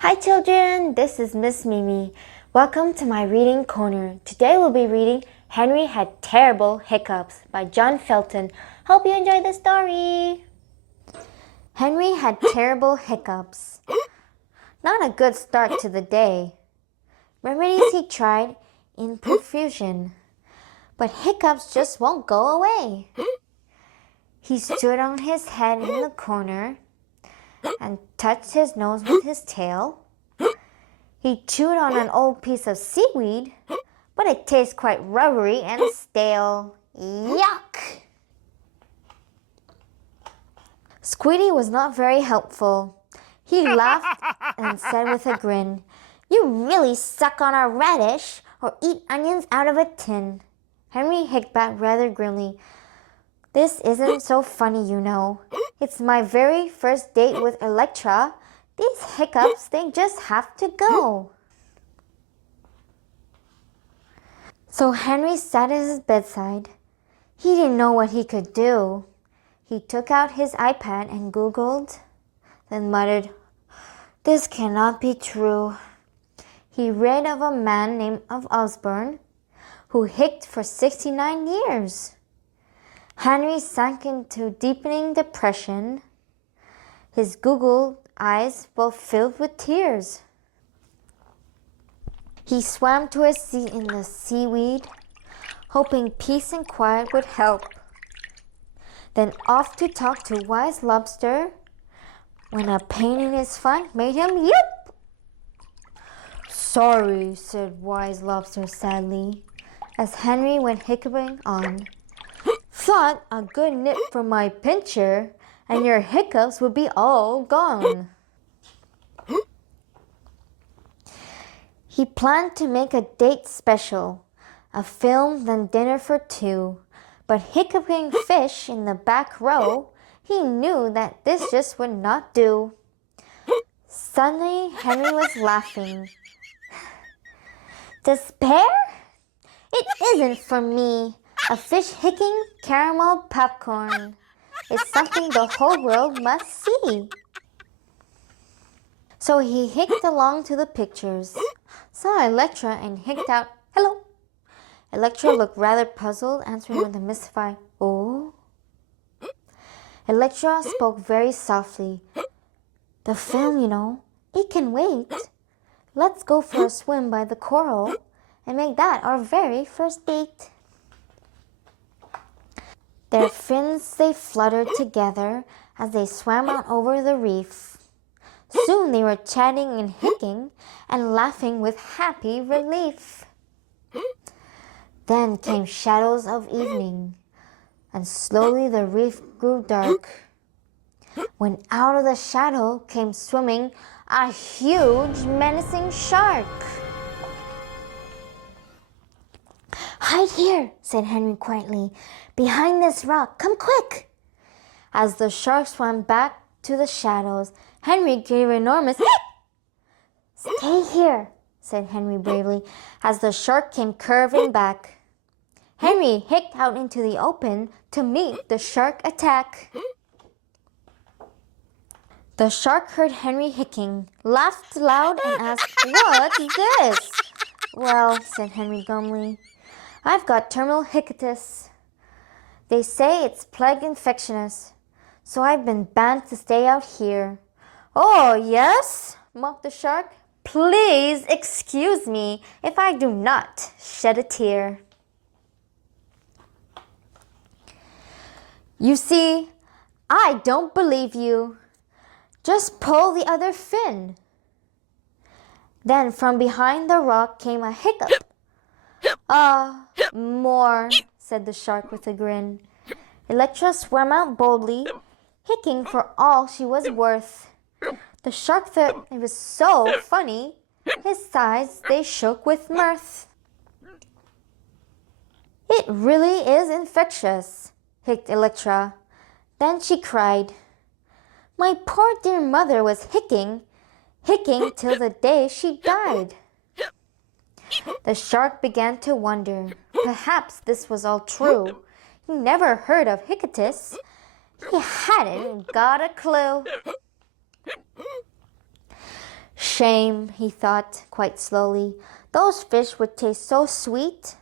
Hi children, this is Miss Mimi. Welcome to my reading corner. Today we'll be reading Henry Had Terrible Hiccups by John Felton. Hope you enjoy the story. Henry had terrible hiccups. Not a good start to the day. Remedies he tried in profusion, but hiccups just won't go away. He stood on his head in the corner and touched his nose with his tail. He chewed on an old piece of seaweed, but it tastes quite rubbery and stale. Yuck! Squeaky was not very helpful. He laughed and said with a grin, "You really suck on a radish or eat onions out of a tin." Henry hiccuped back rather grimly. "This isn't so funny, you know. It's my very first date with Electra. These hiccups, they just have to go." So Henry sat at his bedside. He didn't know what he could do. He took out his iPad and Googled, then muttered, "This cannot be true." He read of a man named Osborne who hiccuped for 69 years. Henry sank into deepening depression. His Google eyes both filled with tears. He swam to his seat in the seaweed, hoping peace and quiet would help. Then off to talk to Wise Lobster when a pain in his flank made him yip. "Sorry," said Wise Lobster sadly, as Henry went hiccuping on. "Thought a good nip from my pincher and your hiccups would be all gone." He planned to make a date special, a film then dinner for two, but hiccuping fish in the back row, he knew that this just would not do. Suddenly Henry was laughing. "Despair? It isn't for me. A fish hicking caramel popcorn is something the whole world must see." So he hicked along to the pictures, saw Electra and hicked out, "Hello." Electra looked rather puzzled, answering with a mystified, "Oh?" Electra spoke very softly. "The film, you know, it can wait. Let's go for a swim by the coral and make that our very first date." Their fins they fluttered together as they swam out over the reef. Soon they were chatting and hicking and laughing with happy relief. Then came shadows of evening, and slowly the reef grew dark, when out of the shadow came swimming a huge menacing shark. "Hide here," said Henry quietly, "behind this rock. Come quick." As the shark swam back to the shadows, Henry gave an enormous hic. "Stay here," said Henry bravely, as the shark came curving back. Henry hicked out into the open to meet the shark attack. The shark heard Henry hicking, laughed loud, and asked, "What's this?" "Well," said Henry glumly, "I've got terminal hiccups. They say it's plague infectious, so I've been banned to stay out here." "Oh, yes?" mocked the shark. "Please excuse me if I do not shed a tear. You see, I don't believe you. Just pull the other fin." Then from behind the rock came a hiccup. More," said the shark with a grin. Electra swam out boldly, hicking for all she was worth. The shark thought it was so funny, his sides they shook with mirth. "It really is infectious," hiccuped Electra. Then she cried, "My poor dear mother was hicking till the day she died." The shark began to wonder. Perhaps this was all true. He never heard of hiccups. He hadn't got a clue. Shame, he thought quite slowly. Those fish would taste so sweet.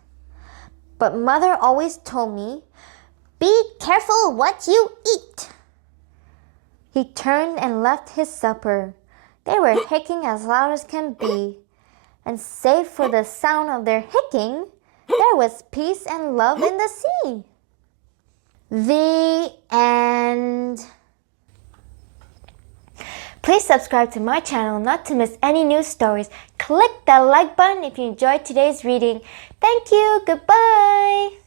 But Mother always told me, "Be careful what you eat." He turned and left his supper. They were hicking as loud as can be. And save for the sound of their hicking, there was peace and love in the sea. The end. Please subscribe to my channel not to miss any new stories. Click the like button if you enjoyed today's reading. Thank you. Goodbye.